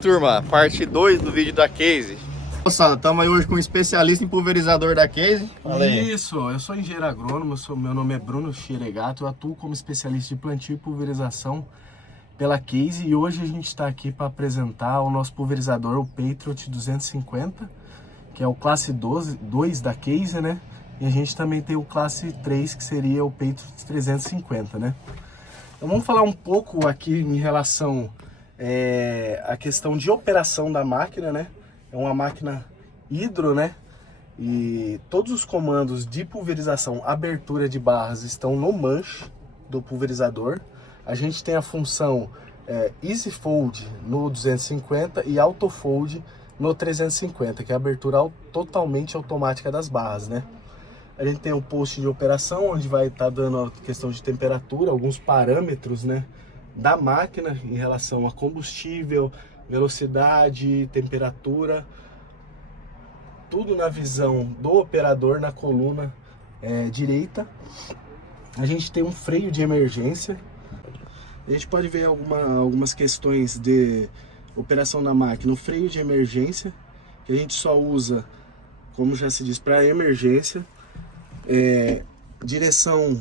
Turma, parte 2 do vídeo da Case. Moçada, estamos aí hoje com um especialista em pulverizador da Case. Fala aí. Isso, eu sou engenheiro agrônomo, meu nome é Bruno Chiregato, eu atuo como especialista de plantio e pulverização pela Case e hoje a gente está aqui para apresentar o nosso pulverizador, o Patriot 250, que é o classe 2 da Case, né? E a gente também tem o classe 3, que seria o Patriot 350, né? Então vamos falar um pouco aqui em relação a questão de operação da máquina, né? É uma máquina hidro, né? E todos os comandos de pulverização, abertura de barras estão no manche do pulverizador. A gente tem a função Easy Fold no 250 e Auto Fold no 350, que é a abertura totalmente automática das barras, né? A gente tem o post de operação, onde vai estar dando a questão de temperatura, alguns parâmetros, né, da máquina em relação a combustível, velocidade, temperatura, tudo na visão do operador na coluna direita. A gente tem um freio de emergência. A gente pode ver algumas questões de operação na máquina. O freio de emergência, que a gente só usa, como já se diz, para emergência. Direção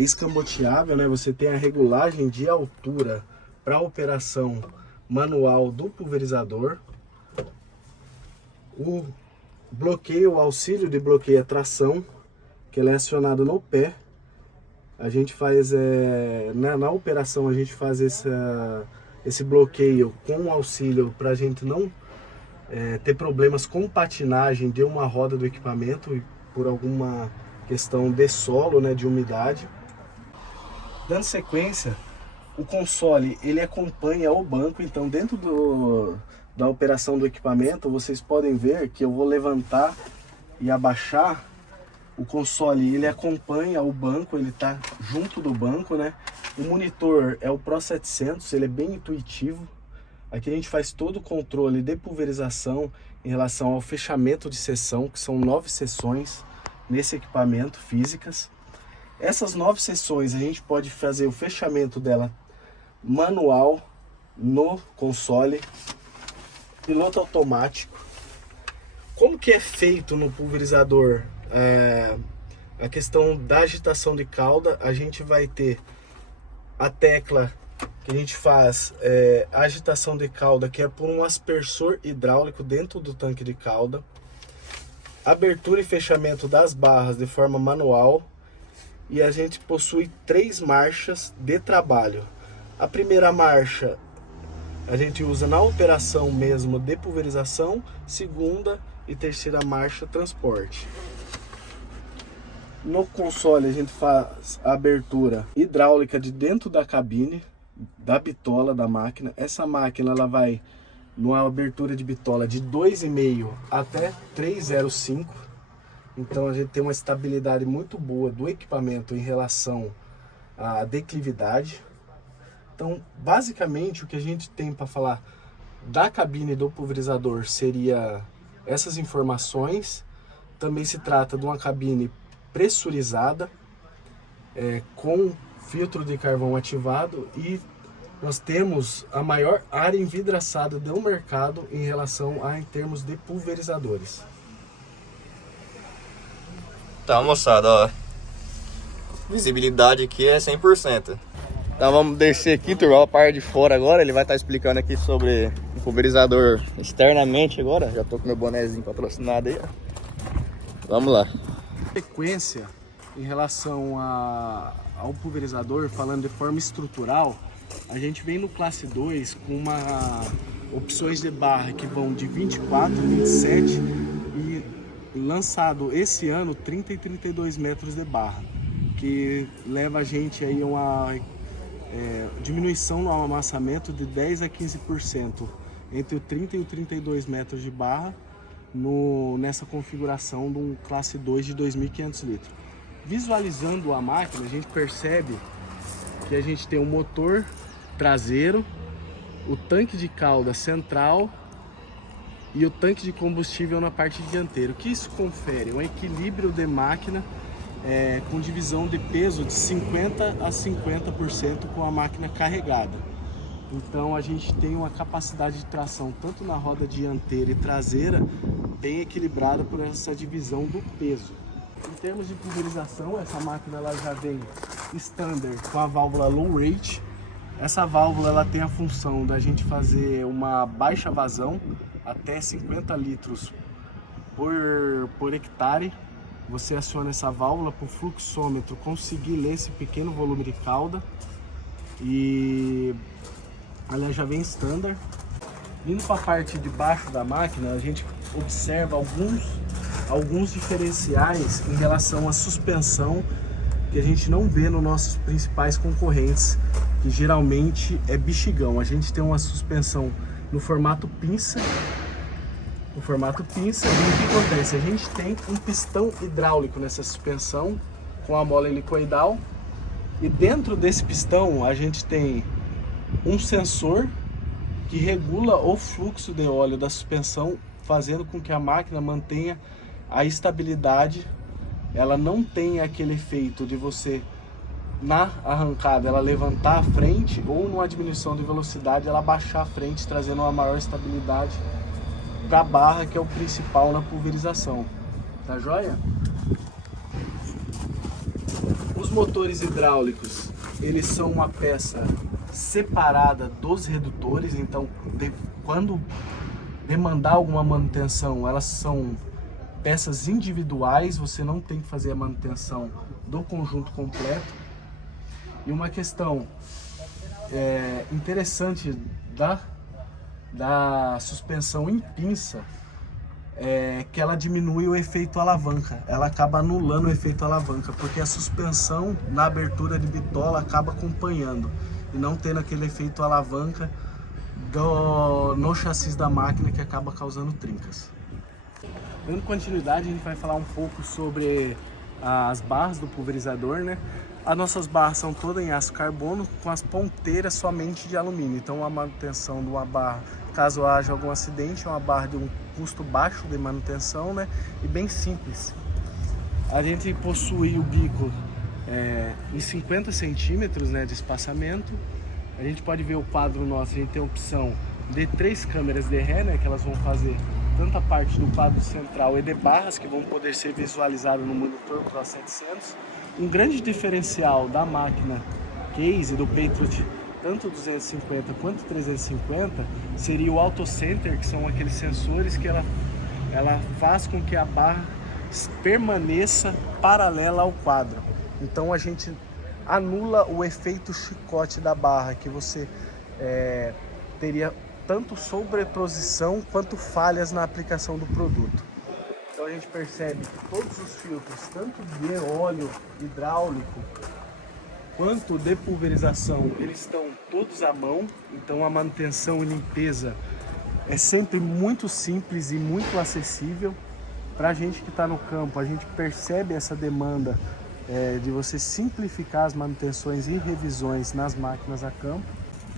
escamoteável, né? Você tem a regulagem de altura para a operação manual do pulverizador. O bloqueio, o auxílio de bloqueio a tração, que ele é acionado no pé. A gente faz, na operação a gente faz esse bloqueio com auxílio para a gente não ter problemas com patinagem de uma roda do equipamento e por alguma questão de solo, né, de umidade. Dando sequência, o console ele acompanha o banco, então dentro da operação do equipamento vocês podem ver que eu vou levantar e abaixar. O console ele acompanha o banco, ele está junto do banco, né? O monitor é o Pro 700, ele é bem intuitivo. Aqui a gente faz todo o controle de pulverização em relação ao fechamento de seção, que são 9 seções nesse equipamento físicas. Essas 9 seções a gente pode fazer o fechamento dela manual no console, piloto automático. Como que é feito no pulverizador a questão da agitação de cauda? A gente vai ter a tecla que a gente faz a agitação de cauda, que é por um aspersor hidráulico dentro do tanque de cauda. Abertura e fechamento das barras de forma manual. E a gente possui 3 marchas de trabalho. A primeira marcha a gente usa na operação mesmo de pulverização. Segunda e terceira marcha, transporte. No console a gente faz a abertura hidráulica de dentro da cabine, da bitola da máquina. Essa máquina ela vai numa abertura de bitola de 2,5 até 3,05. Então a gente tem uma estabilidade muito boa do equipamento em relação à declividade. Então basicamente o que a gente tem para falar da cabine do pulverizador seria essas informações. Também se trata de uma cabine pressurizada, com filtro de carvão ativado, e nós temos a maior área envidraçada do mercado em relação em termos de pulverizadores. Tá, moçada, ó. Visibilidade aqui é 100%. Então vamos descer aqui, turma, a parte de fora agora. Ele vai estar explicando aqui sobre o pulverizador externamente agora. Já tô com meu bonezinho patrocinado aí, ó. Vamos lá. Sequência em relação ao pulverizador, falando de forma estrutural, a gente vem no classe 2 com opções de barra que vão de 24, 27 e lançado esse ano 30 e 32 metros de barra, que leva a gente aí a uma diminuição no amassamento de 10 a 15% entre o 30 e o 32 metros de barra nessa configuração de um classe 2 de 2.500 litros. Visualizando a máquina, a gente percebe que a gente tem um motor traseiro, o tanque de cauda central e o tanque de combustível na parte dianteira. O que isso confere? Um equilíbrio de máquina com divisão de peso de 50 a 50% com a máquina carregada. Então a gente tem uma capacidade de tração tanto na roda dianteira e traseira bem equilibrada por essa divisão do peso. Em termos de pulverização, essa máquina ela já vem standard com a válvula low rate. Essa válvula ela tem a função da gente fazer uma baixa vazão, até 50 litros por hectare. Você aciona essa válvula para o fluxômetro conseguir ler esse pequeno volume de cauda. E ela já vem standard. Vindo para a parte de baixo da máquina, a gente observa alguns diferenciais em relação à suspensão que a gente não vê nos nossos principais concorrentes, que geralmente é bexigão. A gente tem uma suspensão no formato pinça. E o que acontece? A gente tem um pistão hidráulico nessa suspensão com a mola helicoidal, e dentro desse pistão a gente tem um sensor que regula o fluxo de óleo da suspensão, fazendo com que a máquina mantenha a estabilidade. Ela não tem aquele efeito de você, na arrancada, ela levantar a frente, ou numa diminuição de velocidade, ela baixar a frente, trazendo uma maior estabilidade para a barra, que é o principal na pulverização. Tá joia? Os motores hidráulicos, eles são uma peça separada dos redutores, então quando demandar alguma manutenção, elas são peças individuais, você não tem que fazer a manutenção do conjunto completo. E uma questão interessante da suspensão em pinça é que ela diminui o efeito alavanca, ela acaba anulando o efeito alavanca, porque a suspensão na abertura de bitola acaba acompanhando e não tendo aquele efeito alavanca no chassi da máquina, que acaba causando trincas. Dando continuidade, a gente vai falar um pouco sobre as barras do pulverizador, né? As nossas barras são todas em aço carbono, com as ponteiras somente de alumínio. Então a manutenção de uma barra, caso haja algum acidente, é uma barra de um custo baixo de manutenção, né? E bem simples. A gente possui o bico em 50 centímetros, né, de espaçamento. A gente pode ver o quadro nosso, a gente tem a opção de 3 câmeras de ré, né, que elas vão fazer tanto a parte do quadro central e de barras, que vão poder ser visualizadas no monitor Pro 700. Um grande diferencial da máquina Case do Patriot, tanto 250 quanto 350, seria o Auto Center, que são aqueles sensores que ela faz com que a barra permaneça paralela ao quadro. Então a gente anula o efeito chicote da barra, que você teria tanto sobreposição quanto falhas na aplicação do produto. Então a gente percebe que todos os filtros, tanto de óleo hidráulico quanto de pulverização, eles estão todos à mão. Então a manutenção e limpeza é sempre muito simples e muito acessível. Para a gente que está no campo, a gente percebe essa demanda de você simplificar as manutenções e revisões nas máquinas a campo.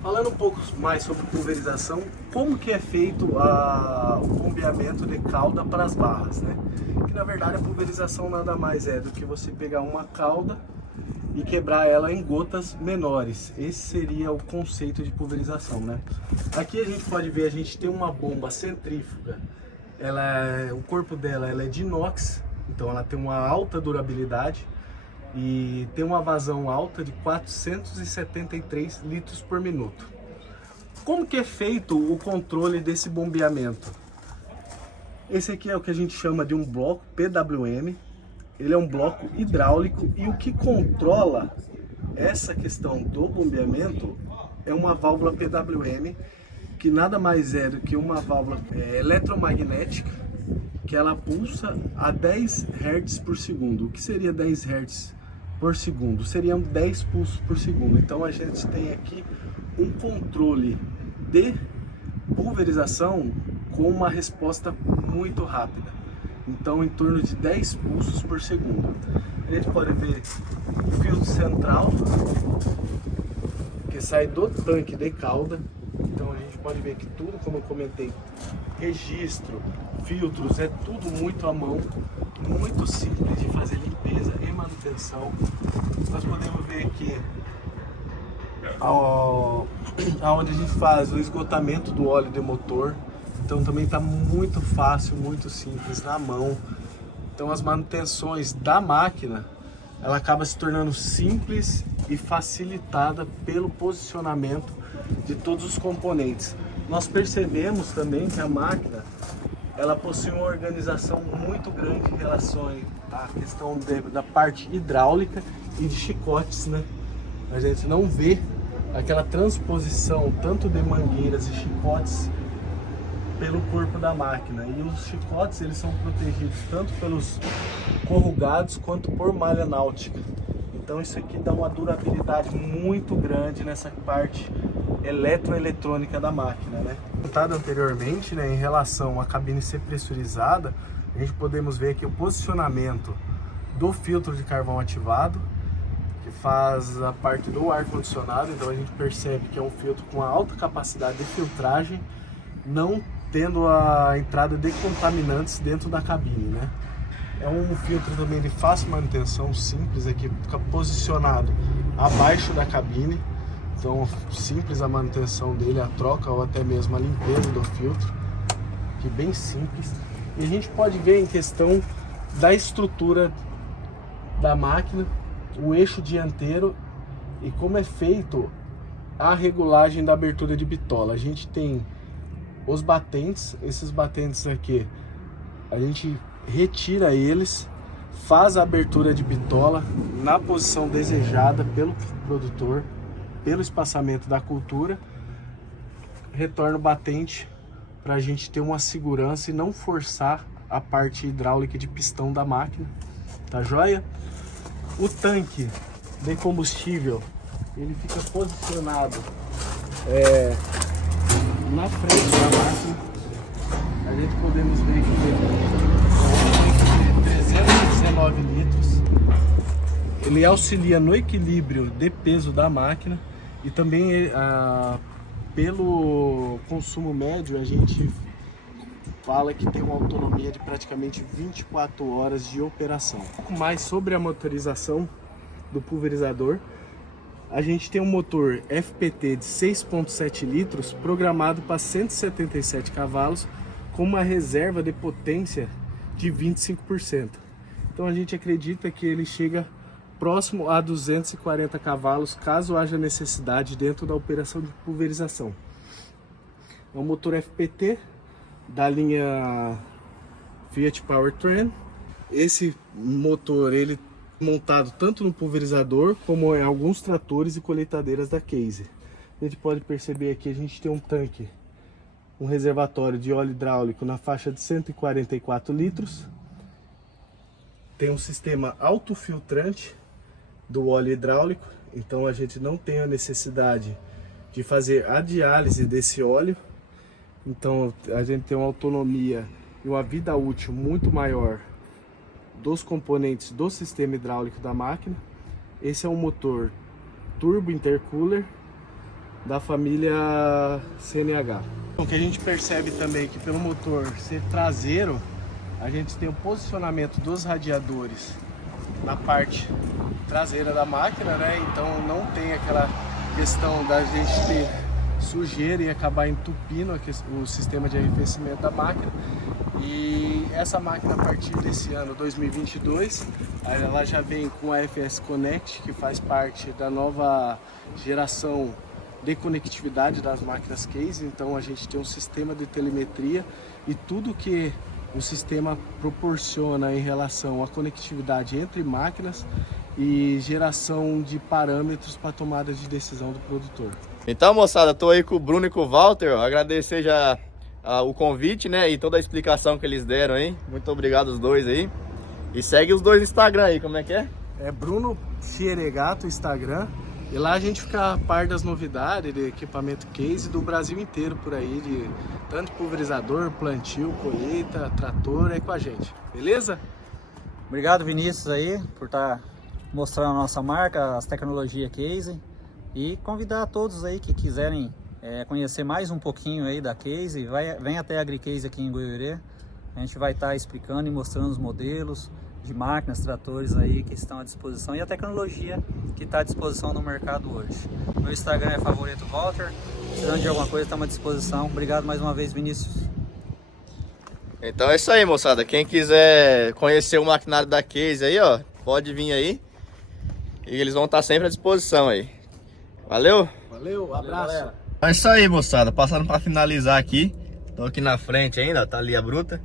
Falando um pouco mais sobre pulverização, como que é feito o bombeamento de cauda para as barras, né? Que na verdade a pulverização nada mais é do que você pegar uma cauda e quebrar ela em gotas menores. Esse seria o conceito de pulverização, né? Aqui a gente pode ver, a gente tem uma bomba centrífuga. O corpo dela é de inox, então ela tem uma alta durabilidade e tem uma vazão alta de 473 litros por minuto. Como que é feito o controle desse bombeamento? Esse aqui é o que a gente chama de um bloco PWM. Ele é um bloco hidráulico e o que controla essa questão do bombeamento é uma válvula PWM, que nada mais é do que uma válvula eletromagnética, que ela pulsa a 10 Hz por segundo. O que seria 10 Hz por segundo? Seriam 10 pulsos por segundo. Então a gente tem aqui um controle de pulverização com uma resposta muito rápida. Então em torno de 10 pulsos por segundo. A gente pode ver o filtro central, que sai do tanque de cauda. Então a gente pode ver que tudo, como eu comentei, registro, filtros, é tudo muito à mão, muito simples de fazer limpeza e manutenção. Nós podemos ver que onde a gente faz o esgotamento do óleo de motor. Então também está muito fácil, muito simples, na mão. Então as manutenções da máquina, ela acaba se tornando simples e facilitada pelo posicionamento de todos os componentes. Nós percebemos também que a máquina, ela possui uma organização muito grande em relação à questão da parte hidráulica e de chicotes, né? A gente não vê aquela transposição tanto de mangueiras e chicotes pelo corpo da máquina. E os chicotes, eles são protegidos tanto pelos corrugados quanto por malha náutica. Então isso aqui dá uma durabilidade muito grande nessa parte eletroeletrônica da máquina, né? Comentado anteriormente, né, em relação à cabine ser pressurizada, a gente podemos ver aqui o posicionamento do filtro de carvão ativado, que faz a parte do ar-condicionado. Então a gente percebe que é um filtro com uma alta capacidade de filtragem, não tendo a entrada de contaminantes dentro da cabine, né? É um filtro também de fácil manutenção, simples, aqui fica posicionado abaixo da cabine. Então simples a manutenção dele, a troca ou até mesmo a limpeza do filtro, que bem simples. E a gente pode ver em questão da estrutura da máquina, o eixo dianteiro e como é feito a regulagem da abertura de bitola. A gente tem os batentes, esses batentes aqui, a gente retira eles, faz a abertura de bitola na posição desejada pelo produtor, pelo espaçamento da cultura, retorna o batente para a gente ter uma segurança e não forçar a parte hidráulica de pistão da máquina, tá joia? O tanque de combustível, ele fica posicionado na frente da máquina. A gente podemos ver que é um tanque de 319 litros. Ele auxilia no equilíbrio de peso da máquina e também pelo consumo médio a gente fala que tem uma autonomia de praticamente 24 horas de operação. Um pouco mais sobre a motorização do pulverizador. A gente tem um motor FPT de 6,7 litros programado para 177 cavalos com uma reserva de potência de 25%. Então a gente acredita que ele chega próximo a 240 cavalos caso haja necessidade dentro da operação de pulverização. É um motor FPT da linha Fiat Powertrain. Esse motor ele montado tanto no pulverizador como em alguns tratores e colheitadeiras da Case. A gente pode perceber aqui, a gente tem um tanque, um reservatório de óleo hidráulico na faixa de 144 litros. Tem um sistema autofiltrante do óleo hidráulico, então a gente não tem a necessidade de fazer a diálise desse óleo. Então a gente tem uma autonomia e uma vida útil muito maior dos componentes do sistema hidráulico da máquina. Esse é um motor turbo intercooler da família CNH. O que a gente percebe também que pelo motor ser traseiro, a gente tem o posicionamento dos radiadores na parte traseira da máquina, né? Então não tem aquela questão da gente ter sujeira e acabar entupindo o sistema de arrefecimento da máquina. E essa máquina, a partir desse ano 2022, ela já vem com a FS Connect, que faz parte da nova geração de conectividade das máquinas Case. Então a gente tem um sistema de telemetria e tudo que o sistema proporciona em relação à conectividade entre máquinas e geração de parâmetros para tomada de decisão do produtor. Então, moçada, tô aí com o Bruno e com o Walter, ó, agradecer já o convite, né, e toda a explicação que eles deram aí. Muito obrigado os dois aí. E segue os dois no Instagram aí, como é que é? É Bruno Chieregato Instagram. E lá a gente fica a par das novidades de equipamento Case do Brasil inteiro por aí, de tanto pulverizador, plantio, colheita, trator, é com a gente, beleza? Obrigado, Vinícius, aí por estar mostrando a nossa marca, as tecnologias Case, e convidar todos aí que quiserem conhecer mais um pouquinho aí da Case, vem até a AgriCase aqui em Goiorê. A gente vai estar explicando e mostrando os modelos de máquinas, tratores aí que estão à disposição e a tecnologia que está à disposição no mercado hoje. Meu Instagram é Favorito Walter, Precisando de alguma coisa, estamos à disposição. Obrigado mais uma vez, Vinícius. Então é isso aí, moçada. Quem quiser conhecer o maquinário da Case aí, ó, pode vir aí. E eles vão estar sempre à disposição aí. Valeu? Valeu, abraço. É isso aí, moçada. Passando para finalizar aqui. Tô aqui na frente ainda, tá ali a bruta.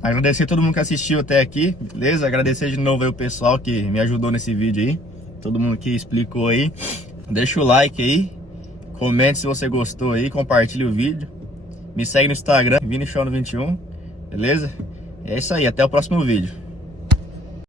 Agradecer a todo mundo que assistiu até aqui, beleza? Agradecer de novo aí o pessoal que me ajudou nesse vídeo aí. Todo mundo que explicou aí. Deixa o like aí. Comente se você gostou aí, compartilhe o vídeo. Me segue no Instagram, ViniShow21, beleza? É isso aí, até o próximo vídeo.